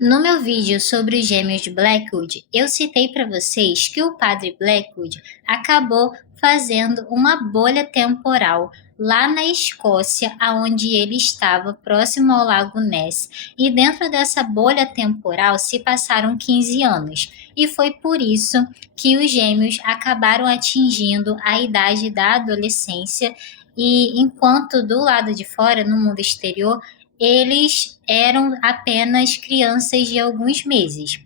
No meu vídeo sobre os gêmeos Blackwood, eu citei para vocês que o padre Blackwood acabou fazendo uma bolha temporal lá na Escócia, aonde ele estava próximo ao Lago Ness, e dentro dessa bolha temporal se passaram 15 anos, e foi por isso que os gêmeos acabaram atingindo a idade da adolescência, e enquanto do lado de fora, no mundo exterior, eles eram apenas crianças de alguns meses.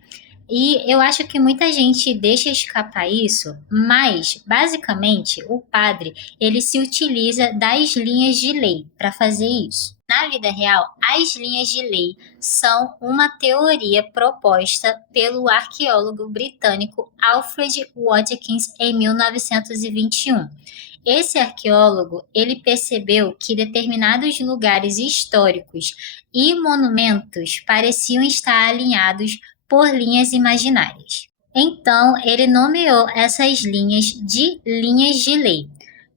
E eu acho que muita gente deixa escapar isso, mas basicamente o padre, ele se utiliza das linhas de lei para fazer isso. Na vida real, as linhas de lei são uma teoria proposta pelo arqueólogo britânico Alfred Watkins em 1921. Esse arqueólogo, ele percebeu que determinados lugares históricos e monumentos pareciam estar alinhados por linhas imaginárias. Então, ele nomeou essas linhas de lei.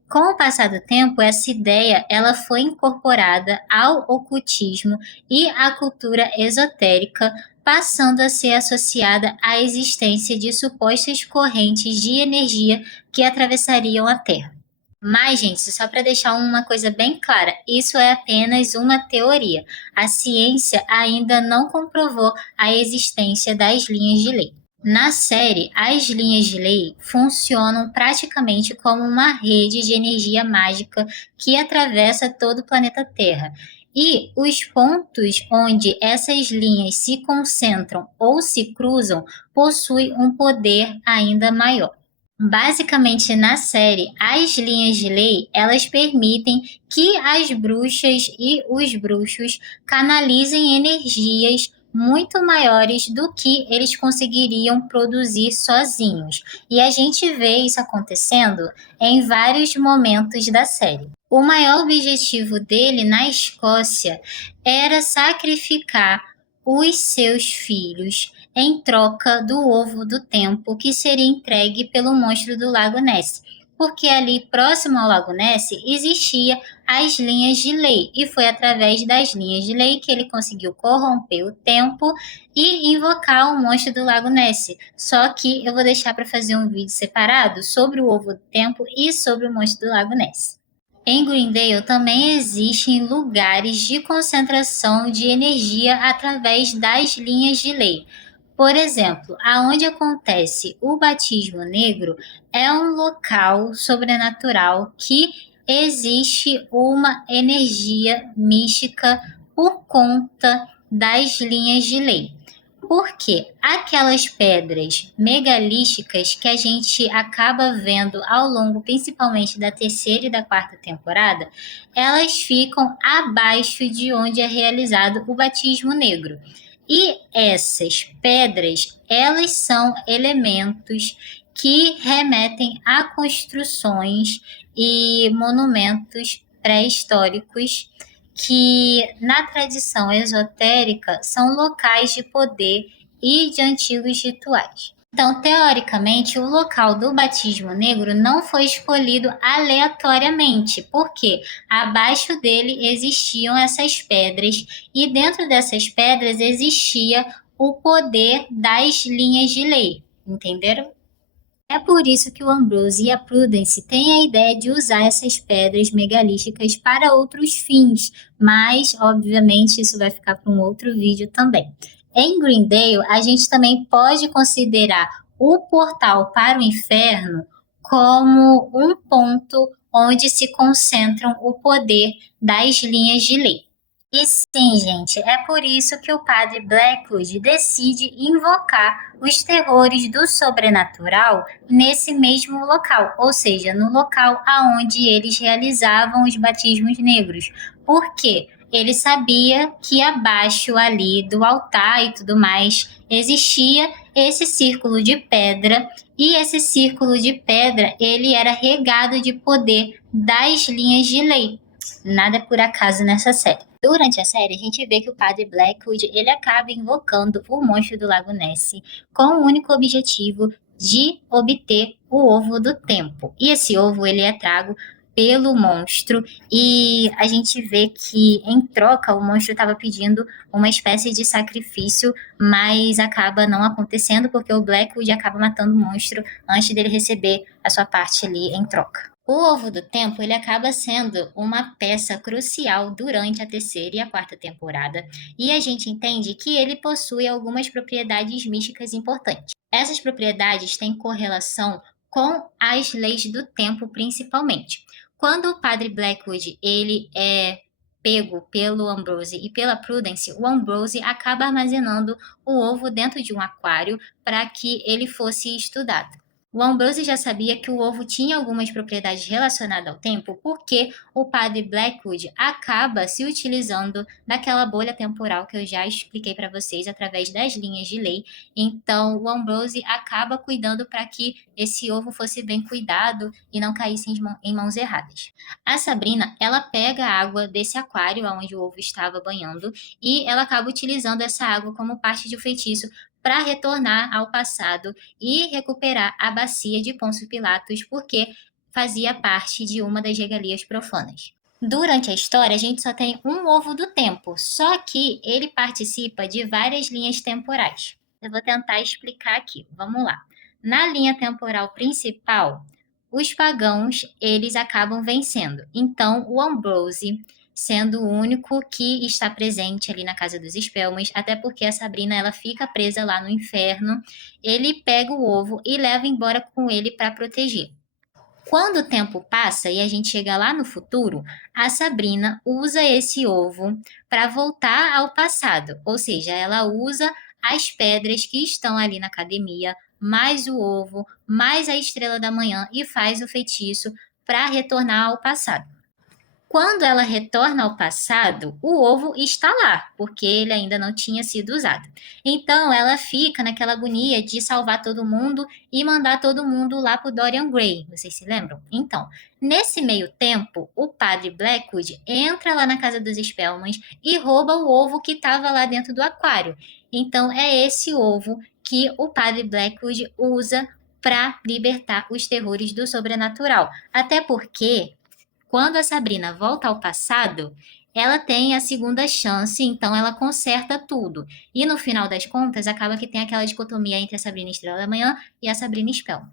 Com o passar do tempo, essa ideia ela foi incorporada ao ocultismo e à cultura esotérica, passando a ser associada à existência de supostas correntes de energia que atravessariam a Terra. Mas, gente, só para deixar uma coisa bem clara, isso é apenas uma teoria. A ciência ainda não comprovou a existência das linhas de lei. Na série, as linhas de lei funcionam praticamente como uma rede de energia mágica que atravessa todo o planeta Terra. E os pontos onde essas linhas se concentram ou se cruzam possuem um poder ainda maior. Basicamente, na série, as linhas de lei, elas permitem que as bruxas e os bruxos canalizem energias muito maiores do que eles conseguiriam produzir sozinhos. E a gente vê isso acontecendo em vários momentos da série. O maior objetivo dele na Escócia era sacrificar os seus filhos em troca do ovo do tempo que seria entregue pelo monstro do Lago Ness, porque ali próximo ao Lago Ness existia as linhas de lei, e foi através das linhas de lei que ele conseguiu corromper o tempo e invocar o monstro do Lago Ness. Só que eu vou deixar para fazer um vídeo separado sobre o ovo do tempo e sobre o monstro do Lago Ness. Em Greendale também existem lugares de concentração de energia através das linhas de lei. Por exemplo, aonde acontece o batismo negro é um local sobrenatural que existe uma energia mística por conta das linhas de lei. Porque aquelas pedras megalísticas que a gente acaba vendo ao longo, principalmente da terceira e da quarta temporada, elas ficam abaixo de onde é realizado o batismo negro. E essas pedras, elas são elementos que remetem a construções e monumentos pré-históricos que, na tradição esotérica, são locais de poder e de antigos rituais. Então, teoricamente, o local do batismo negro não foi escolhido aleatoriamente, porque abaixo dele existiam essas pedras e dentro dessas pedras existia o poder das linhas de lei, entenderam? É por isso que o Ambrose e a Prudence têm a ideia de usar essas pedras megalísticas para outros fins, mas, obviamente, isso vai ficar para um outro vídeo também. Em Greendale, a gente também pode considerar o portal para o inferno como um ponto onde se concentram o poder das linhas de lei. E sim, gente, é por isso que o padre Blackwood decide invocar os terrores do sobrenatural nesse mesmo local, ou seja, no local aonde eles realizavam os batismos negros. Por quê? Ele sabia que abaixo ali do altar e tudo mais existia esse círculo de pedra, e esse círculo de pedra ele era regado de poder das linhas de lei. Nada é por acaso nessa série. Durante a série, a gente vê que o padre Blackwood ele acaba invocando o monstro do Lago Ness com o único objetivo de obter o ovo do tempo. E esse ovo ele é trago pelo monstro e a gente vê que, em troca, o monstro estava pedindo uma espécie de sacrifício, mas acaba não acontecendo porque o Blackwood acaba matando o monstro antes dele receber a sua parte ali em troca. O Ovo do Tempo ele acaba sendo uma peça crucial durante a terceira e a quarta temporada, e a gente entende que ele possui algumas propriedades místicas importantes. Essas propriedades têm correlação com as leis do tempo, principalmente. Quando o Padre Blackwood ele é pego pelo Ambrose e pela Prudence, o Ambrose acaba armazenando o ovo dentro de um aquário para que ele fosse estudado. O Ambrose já sabia que o ovo tinha algumas propriedades relacionadas ao tempo, porque o Padre Blackwood acaba se utilizando daquela bolha temporal que eu já expliquei para vocês através das linhas de lei. Então, o Ambrose acaba cuidando para que esse ovo fosse bem cuidado e não caísse em mãos erradas. A Sabrina, ela pega a água desse aquário onde o ovo estava banhando e ela acaba utilizando essa água como parte de um feitiço para retornar ao passado e recuperar a bacia de Pôncio Pilatos, porque fazia parte de uma das regalias profanas. Durante a história, a gente só tem um ovo do tempo, só que ele participa de várias linhas temporais. Eu vou tentar explicar aqui. Vamos lá. Na linha temporal principal, os pagãos, eles acabam vencendo. Então, o Ambrose, sendo o único que está presente ali na casa dos Spellmans, até porque a Sabrina ela fica presa lá no inferno, ele pega o ovo e leva embora com ele para proteger. Quando o tempo passa e a gente chega lá no futuro, a Sabrina usa esse ovo para voltar ao passado, ou seja, ela usa as pedras que estão ali na academia, mais o ovo, mais a estrela da manhã e faz o feitiço para retornar ao passado. Quando ela retorna ao passado, o ovo está lá, porque ele ainda não tinha sido usado. Então ela fica naquela agonia de salvar todo mundo e mandar todo mundo lá para o Dorian Gray. Vocês se lembram? Então, nesse meio tempo, o padre Blackwood entra lá na casa dos Spellmans e rouba o ovo que estava lá dentro do aquário. Então é esse ovo que o padre Blackwood usa para libertar os terrores do sobrenatural. Até porque quando a Sabrina volta ao passado, ela tem a segunda chance, então ela conserta tudo. E no final das contas, acaba que tem aquela dicotomia entre a Sabrina Estrela da Manhã e a Sabrina Spellman.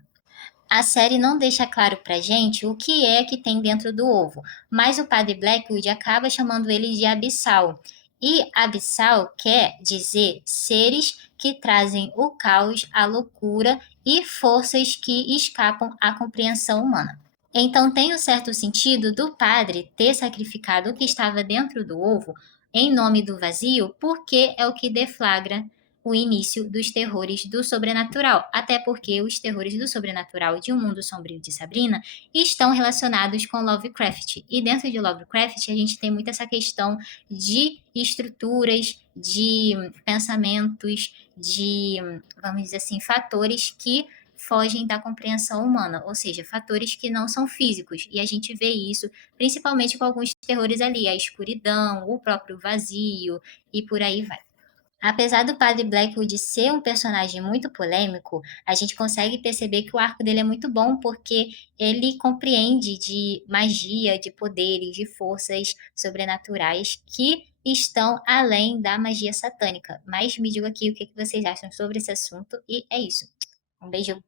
A série não deixa claro pra gente o que é que tem dentro do ovo, mas o padre Blackwood acaba chamando ele de Abissal. E Abissal quer dizer seres que trazem o caos, a loucura e forças que escapam à compreensão humana. Então tem um certo sentido do padre ter sacrificado o que estava dentro do ovo em nome do vazio, porque é o que deflagra o início dos terrores do sobrenatural, até porque os terrores do sobrenatural de Um Mundo Sombrio de Sabrina estão relacionados com Lovecraft. E dentro de Lovecraft a gente tem muito essa questão de estruturas, de pensamentos, de, vamos dizer assim, fatores que fogem da compreensão humana, ou seja, fatores que não são físicos. E a gente vê isso principalmente com alguns terrores ali, a escuridão, o próprio vazio e por aí vai. Apesar do Padre Blackwood ser um personagem muito polêmico, a gente consegue perceber que o arco dele é muito bom porque ele compreende de magia, de poderes, de forças sobrenaturais que estão além da magia satânica. Mas me diga aqui o que vocês acham sobre esse assunto e é isso. Um beijo.